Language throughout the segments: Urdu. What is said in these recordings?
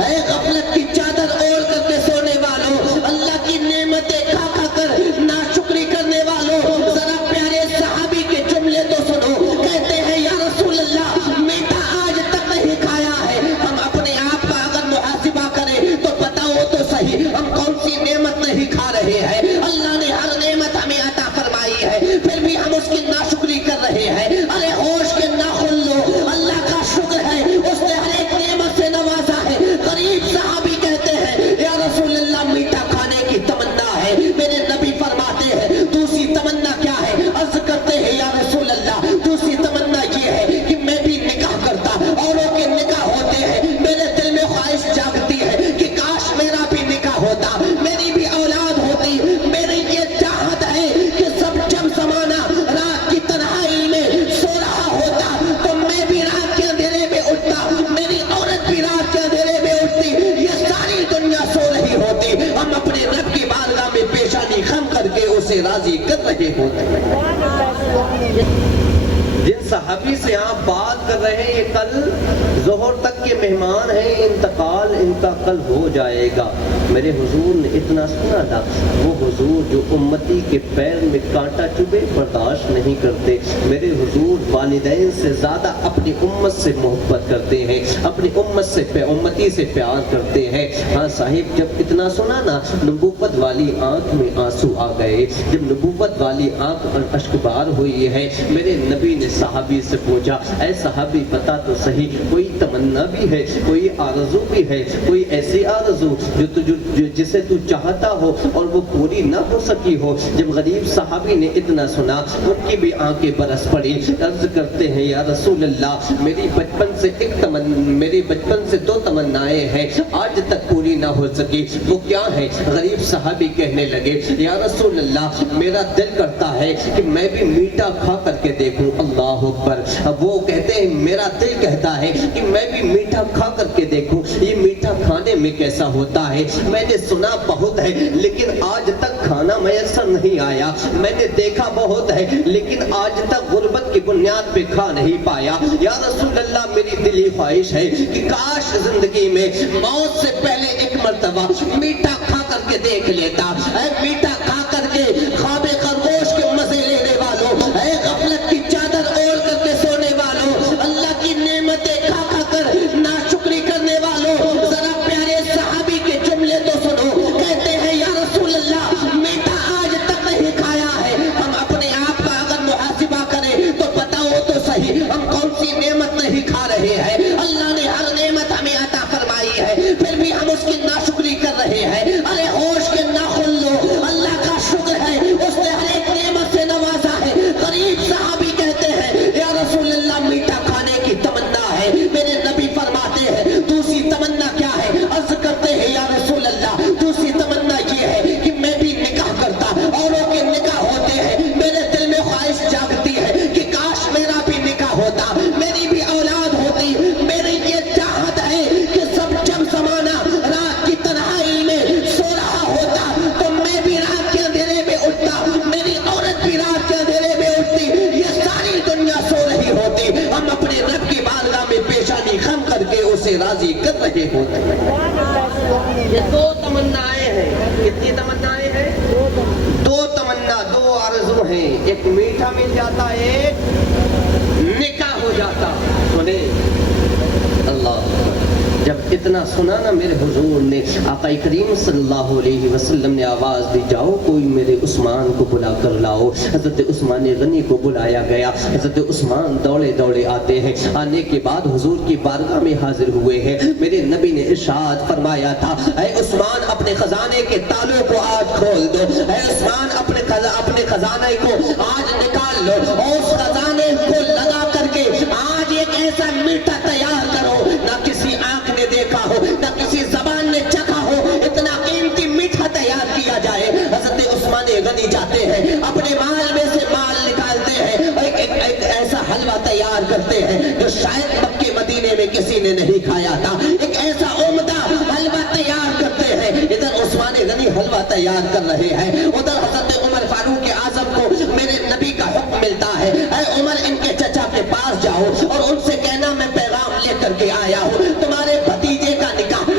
اے غفلت کی چادر اوڑھ کر کے سونے والوں، اللہ کی نعمتیں کھا کھا کر ناشکری کرنے والوں، ذرا پیارے صحابی کے جملے تو سنو۔ کہتے ہیں یا رسول اللہ میٹھا آج تک نہیں کھایا ہے۔ ہم اپنے آپ کا اگر محاسبہ کریں تو بتاؤ تو صحیح ہم کون سی نعمت نہیں کھا رہے ہیں؟ اللہ نے ہر نعمت ہمیں عطا فرمائی ہے، پھر بھی ہم اس کی ناشکری کر رہے ہیں۔ ارے ہوش کے ناخن لو، اللہ کا شکر ہے اس نے ہر ایک نعمت سے نوازا ہے۔ غریب صحابی کہتے ہیں یا رسول اللہ میٹھا کھانے کی تمنا ہے۔ میرے نبی فرماتے ہیں دوسری تمنا کیا ہے؟ عرض کرتے ہیں یا رسول اللہ دوسری تمنا یہ ہے کہ میں بھی نکاح کرتا، اوروں کے نکاح ہوتے ہیں، میرے دل میں خواہش جاگتی ہے کہ کاش میرا بھی نکاح ہوتا، میری بھی اولاد ہوتی۔ میری یہ چاہت ہے کہ سب جب زمانہ رات کی تنہائی میں سو رہا ہوتا تو میں بھی رات کے اندھیرے میں اٹھتا، میری عورت بھی رات کے اندھیرے میں اٹھتی، یہ ساری دنیا سو رہی ہوتی، ہم اپنے رب کی بارگاہ میں پیشانی خم کر کے اسے راضی کر رہے ہوتے۔ جن صحابی سے آپ بات کر رہے ہیں یہ کل ظہر تک کے مہمان ہیں، انتقال ان کا کل ہو جائے گا۔ میرے حضور نے اتنا سنا تھا، وہ حضور جو امتی کے پیر میں کانٹا چبھے برداشت نہیں کرتے۔ میرے حضور والدین سے زیادہ اپنی امت سے محبت کرتے ہیں، اپنی امتی سے پیار کرتے ہیں۔ ہاں صاحب جب اتنا سنا نا نبوت والی آنکھ میں آنسو آ گئے، جب نبوت والی آنکھ اشکبار ہوئی ہے۔ میرے نبی نے صحابی سے پوچھا اے صحابی بتا تو صحیح کوئی تمنا بھی ہے، کوئی آرزو بھی ہے، کوئی ایسی آرزو جسے تو چاہتا ہو اور وہ پوری نہ ہو سکی ہو؟ جب غریب صحابی نے اتنا سنا ان کی بھی آنکھیں برس پڑی۔ عرض کرتے ہیں یا رسول اللہ میری بچپن سے 2 تمنائیں ہیں آج تک پوری نہ ہو سکی، وہ کیا ہے؟ غریب صحابی کہنے لگے یا رسول اللہ میرا دل کرتا ہے کہ میں بھی میٹھا کھا کر کے دیکھوں۔ اللہ اکبر۔ اب وہ کہتے ہیں میرا دل کہتا ہے کہ میں بھی میٹھا کھا کر کے دیکھوں، یہ میٹھا کھانے میں کیسا ہوتا ہے؟ میں نے سنا بہت ہے لیکن آج تک کھانا میسر نہیں آیا، میں نے دیکھا بہت ہے لیکن آج تک غربت کی بنیاد پہ کھا نہیں پایا۔ یا رسول اللہ میری دلی خواہش ہے کہ کاش زندگی میں موت سے پہلے ایک مرتبہ میٹھا کھا کر کے دیکھ لیتا۔ اے میٹھا کھا کر کے خواب خرگوش کے مزے لینے والوں، اے غفلت کی چادر اوڑھ کر کے سونے والوں، اللہ کی نعمتیں کھا کھا کر ناشکری کرنے والوں، ذرا پیارے صحابی کے جملے تو سنو۔ کہتے ہیں یا رسول اللہ میٹھا آج تک نہیں کھایا ہے۔ ہم اپنے آپ کا اگر محاسبہ کریں تو بتاؤ تو صحیح ہم کون سی نعمت نہیں کھا رہے ہیں؟ اللہ نے ہر نعمت ہمیں عطا فرمائی ہے، پھر بھی ہم اس کی ناشکری کر رہے ہیں۔ ارے ہوش کے ناخن لو، اللہ کا شکر ہے اس نے ہر ایک نعمت سے نوازا ہے۔ غریب صحابی کہتے ہیں یا رسول اللہ میٹھا کھانے کی تمنا ہے۔ میرے نبی فرماتے ہیں دوسری تمنا کیا ہے؟ عرض کرتے ہیں یا رسول اللہ دوسری تمنا یہ ہے کہ میں بھی نکاح کرتا، اوروں کے نکاح ہوتے ہیں، میرے دل میں خواہش جاگتی ہے کہ کاش میرا بھی نکاح ہوتا، میری بھی اولاد ہوتی۔ میری یہ چاہت ہے کہ سب جب زمانہ رات کی تنہائی میں سو رہا ہوتا تو میں بھی رات کے اندھیرے میں اٹھتا، میری عورت بھی رات کے اندھیرے میں اٹھتی، یہ ساری دنیا سو رہی ہوتی، ہم اپنے رب کی بارگاہ میں پیشانی خم کر کے اسے راضی کر رہے ہوتے۔ یہ 2 تمنائیں ہیں۔ کتنی تمنائیں ہیں؟ 2 تمنا، 2 آرزو ہیں۔ ایک میٹھا مل جاتا، ایک نکاح ہو جاتا۔ سنیں اللہ جب اتنا سنا نا میرے حضور نے، آقا کریم صلی اللہ علیہ وسلم نے آواز دی جاؤ کوئی میرے عثمان کو بلا کر لاؤ۔ حضرت عثمان غنی کو بلایا گیا، حضرت عثمان دوڑے دوڑے آتے ہیں، آنے کے بعد حضور کی بارگاہ میں حاضر ہوئے ہیں۔ میرے نبی نے ارشاد فرمایا تھا اے عثمان اپنے خزانے کے تالوں کو آج کھول دو، اے عثمان اپنے خزانے کو آج نکال لو، اور اس خزانے کو لگا کر کے آج ایک ایسا میٹھا تیار کرو نہ کسی آنکھ نے دیکھا ہو، نہ کسی زبان نے چکھا ہو، اتنا قیمتی میٹھا تیار کیا جائے۔ حضرت عثمان غنی جاتے ہیں، اپنے مال میں سے مال نکالتے ہیں، ایک ایسا حلوہ تیار کرتے ہیں جو شاید مکے مدینے میں کسی نے نہیں کھایا تھا، ایک ایسا عمدہ حلوہ تیار کرتے ہیں۔ ادھر عثمان غنی حلوہ تیار کر رہے ہیں، ادھر حضرت عمر فاروق اعظم کو میرے نبی کا حکم ملتا ہے اے عمر ان کے چچا کے پاس جاؤ اور ان سے کہنا میں پیغام لے کر کے آیا ہوں، تمہارے بھتیجے کا نکاح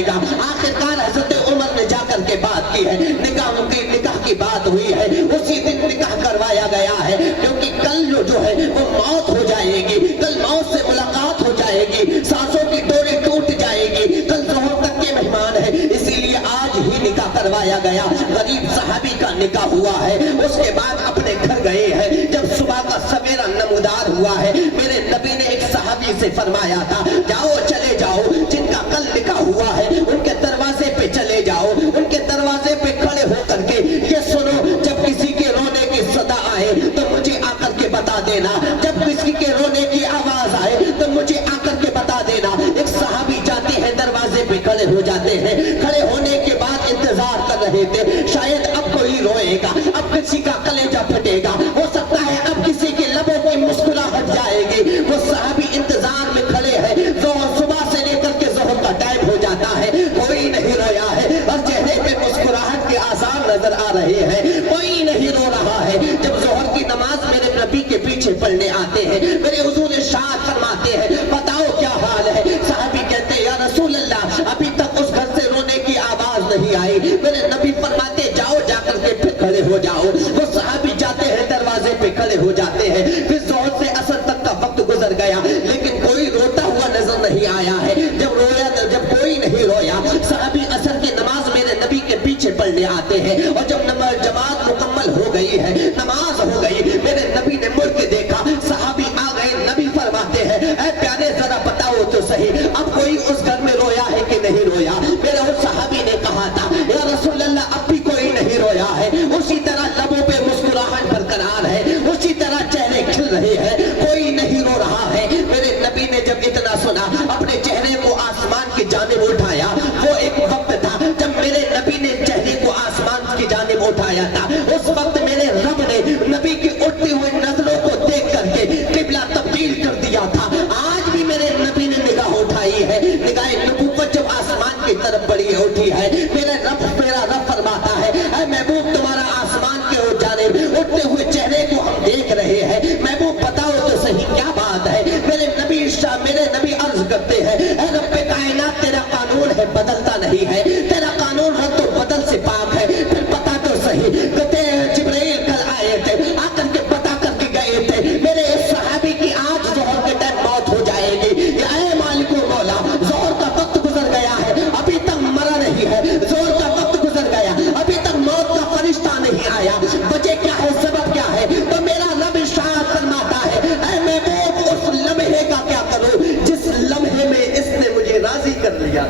جائے گا. آخرکار حضرت عمر نے جا کر کے بات کی ہے, نکاح کی بات ہوئی ہے, اسی دن نکاح کروایا گیا ہے, کیونکہ کل جو ہے وہ موت ہو جائے گی, کل موت سے ملاقات ہو جائے گی, سانسوں کی ڈوری ٹوٹ جائے گی, کل ظہر تک کے مہمان ہے, اسی لیے آج ہی نکاح کروایا گیا. غریب صحابی کا نکاح ہوا ہے, اس کے بعد اپنے گھر گئے ہیں. جب صبح کا سویرا نمودار ہوا ہے, میرے نبی نے ایک صحابی سے فرمایا تھا, جاؤ چلے جاؤ, جن کا کل نکاح ہوا ہے ان کے دروازے پہ چلے جاؤ, ان کے دروازے پہ کھڑے ہو کر کے یہ سنو, جب کسی کے رونے کی صدا آئے تو مجھے آ کر کے بتا دینا, جب کسی کے رونے کی آواز آئے تو مجھے آ کر کے بتا دینا. ایک صحابی جاتے ہیں, دروازے پہ کھڑے ہو جاتے ہیں, کھڑے ہونے کے بعد انتظار کر رہے تھے, شاید اب کوئی روئے گا, اب کسی کا کلیجہ پھٹے گا, ہو سکتا ہے اب کسی کے لبوں کی مسکراہٹ جائے گی. وہ صحابی انتظار میں کھڑے ہیں, صبح سے لے کر کے ظہر کا ٹائم ہو جاتا ہے, کوئی نہیں رویا ہے, اور چہرے پہ مسکراہٹ کے آثار نظر آ رہے ہیں, کوئی نہیں رو رہا ہے. جب ظہر کی نماز میرے نبی کے پیچھے پڑھنے آتے ہیں, میرے حضور ارشاد فرماتے ہیں, بتاؤ کیا حال ہے. صحابی کہتے ہیں, یا رسول اللہ, ابھی تک اس گھر سے رونے کی آواز نہیں آئی. میرے نبی فرماتے, جاؤ جا کر کے پھر کھڑے ہو جاؤ. وہ صحابی جاتے ہیں, دروازے پہ کھڑے ہو جاتے ہیں. پھر ظہر سے عصر تک کا وقت گزر گیا, لیکن کوئی روتا ہوا نظر نہیں آیا ہے. جب کوئی نہیں رویا, صحابی عصر کی نماز میرے نبی کے پیچھے پڑھنے آتے ہیں, اور جب جماعت مکمل ہو گئی ہے, نماز ہو گئی, میرے نبی نے مڑ کے دیکھا, صحابی آ گئے. نبی فرماتے ہیں, اے پیارے ذرا بتاؤ تو صحیح, اب کوئی اس گھر میں رویا ہے کہ نہیں رویا. میرے اس صحابی نے کہا تھا, یا رسول اللہ, اب بھی کوئی نہیں رویا ہے. اسی طرح لبوں پہ مسکراہٹ برقرار ہے, اسی طرح چہرے کھل رہے ہیں, کوئی نہیں رو رہا ہے. میرے نبی نے جب اتنا سنا, اپنے چہرے کو آسمان کی جانب اٹھایا. وہ ایک وقت تھا جب میرے نبی نے چہرے کو آسمان کی جانب اٹھایا تھا. اس وقت میرے رب نے نبی کی اٹھتی ہوئی نظروں کو دیکھ کر کے قبلہ تبدیل کر دیا تھا. آج بھی میرے نبی نے نگاہ اٹھائی ہے, نگاہ نبوت جب آسمان کی طرف بڑی اٹھی ہے, میرا رب فرماتا ہے, اے محبوب, تمہارا آسمان کے جانب اٹھتے ہوئے چہرے کو ہم دیکھ رہے ہیں. محبوب, بتاؤ تو صحیح کیا بات ہے. میرے نبی عرض کرتے ہیں, اے رب کائنات, تیرا قانون ہے, بدلتا نہیں ہے, تیرا قانون رد و بدل سے پاک ہے. پھر بتا تو صحیح, کہتے ہیں جبرائیل کل آئے تھے, آ کر کے بتا کر کے گئے تھے, میرے اس صحابی کی آج ظہر کے ٹائم موت ہو جائے گی. اے مالک و مولا, ظہر کا وقت گزر گیا ہے, ابھی تک مرا نہیں ہے. ظہر کا وقت گزر گیا, ابھی تک موت کا فرشتہ نہیں آیا. وجہ کیا ہے, سبب کیا ہے؟ تو میرا رب ارشاد فرماتا ہے, اے محبوب, اس لمحے کا کیا کروں جس لمحے میں اس نے مجھے راضی کر لیا.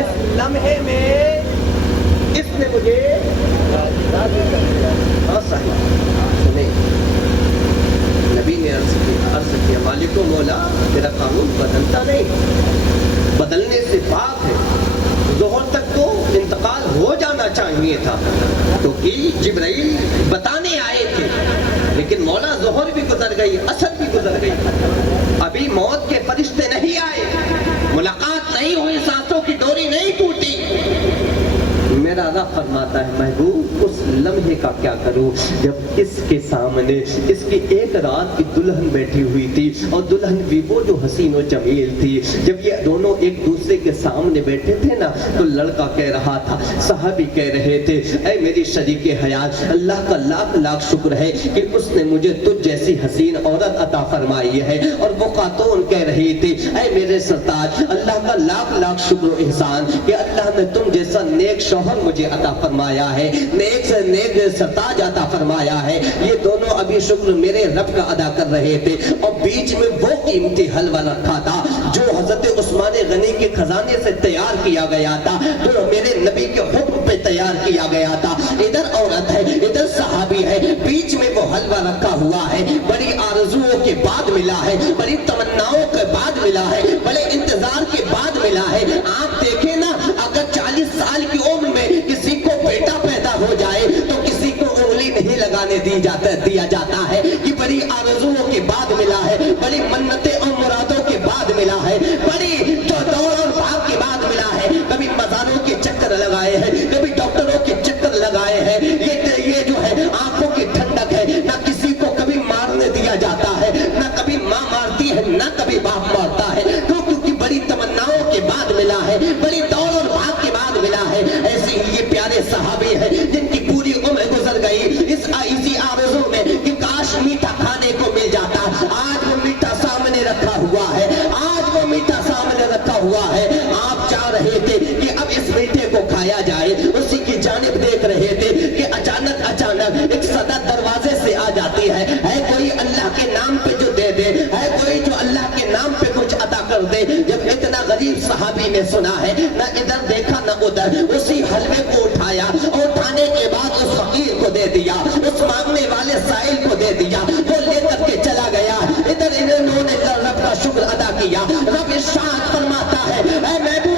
اس لمحے میں اس نے مجھے راضی کر لیا. ہاں صحیح سنیں, نبی نے عرض کیا, مالک و مولا, میرا قانون بدلتا نہیں, بدلنے سے پاک ہے. ظہر تک تو انتقال ہو جانا چاہیے تھا, کیونکہ جبرائیل بتانے آئے تھے, لیکن مولا ظہر بھی گزر گئی, عصر بھی گزر گئی, ابھی موت کے فرشتے نہیں آئے, ملاقات نہیں ہوئی, سانسوں کی ڈوری نہیں ٹوٹی. میرا رب فرماتا ہے, محبوب, اس لمحے کا کیا کروں جب اس کے سامنے اس کی ایک رات کی دلہن بیٹھی ہوئی تھی, اور دلہن بھی وہ جو حسین و جمیل تھی. جب یہ دونوں ایک دوسرے کے سامنے بیٹھے تھے نا, تو لڑکا کہہ رہا تھا, صحابی کہہ رہے تھے, اے میری شریک حیات, اللہ کا لاکھ لاکھ شکر ہے کہ اس نے مجھے تجھ جیسی حسین عورت عطا فرمائی ہے. اور وہ خاتون کہہ رہی تھی, اے میرے سرتاج, اللہ کا لاکھ لاکھ شکر و احسان کہ اللہ نے تم جیسا نیک شوہر مجھے عطا فرمایا ہے, نیک سے نیک سرتاج عطا فرمایا ہے. یہ دونوں ابھی شکر میرے رب کا ادا کر رہے تھے, اور بیچ میں وہ قیمتی حلوہ رکھا تھا جو حضرت عثمان غنی کے خزانے سے تیار کیا گیا تھا, جو میرے نبی کے حکم پہ تیار کیا گیا تھا. ادھر عورت ہے, ادھر صحابی ہے, بیچ میں وہ حلوہ رکھا ہوا ہے. بڑی آرزوؤں کے بعد ملا ہے, بڑی تمناؤں کے بعد ملا ہے, بڑے انتظار کے بعد ملا ہے. آپ دیکھیں نا, اگر 40 سال کی عمر میں کسی کو بیٹا پیدا ہو جائے تو کسی کو انگلی نہیں لگانے دیا جاتا ہے. یہ بڑی آرزوؤں کے بعد ملا ہے, بڑی منتیں اور مرادوں کے بعد ملا ہے, بڑی دوڑ اور بھاگ کے بعد ملا ہے. کبھی مزاروں کے چکر لگائے ہیں, کبھی ڈاکٹروں کے چکر لگائے ہیں. یہ جو ہے آنکھوں کی ٹھنڈک ہے, نہ کسی کو کبھی مارنے دیا جاتا ہے, نہ کبھی ماں مارتی ہے, نہ کبھی باپ مارتا ہے. کیونکہ بڑی تمناؤں کے بعد ملا ہے. کو کھایا جائے اسی کی جانب دیکھ رہے تھے کہ اچانک ایک صدا دروازے سے آ جاتی ہے کوئی اللہ کے نام پہ جو دے دے، ہے کوئی جو اللہ کے نام پہ کچھ عطا کر دے۔ جب اتنا غریب صحابی نے سنا ہے، نہ ادھر دیکھا نہ ادھر، اسی حلوے کو اٹھایا اور اٹھانے کے بعد اس فقیر کو دے دیا، اس مانگنے والے سائل کو دے دیا، وہ لے کر کے چلا گیا۔ ادھر انہوں نے رب کا شکر ادا کیا۔ رب ارشاد فرماتا ہے اے محبوب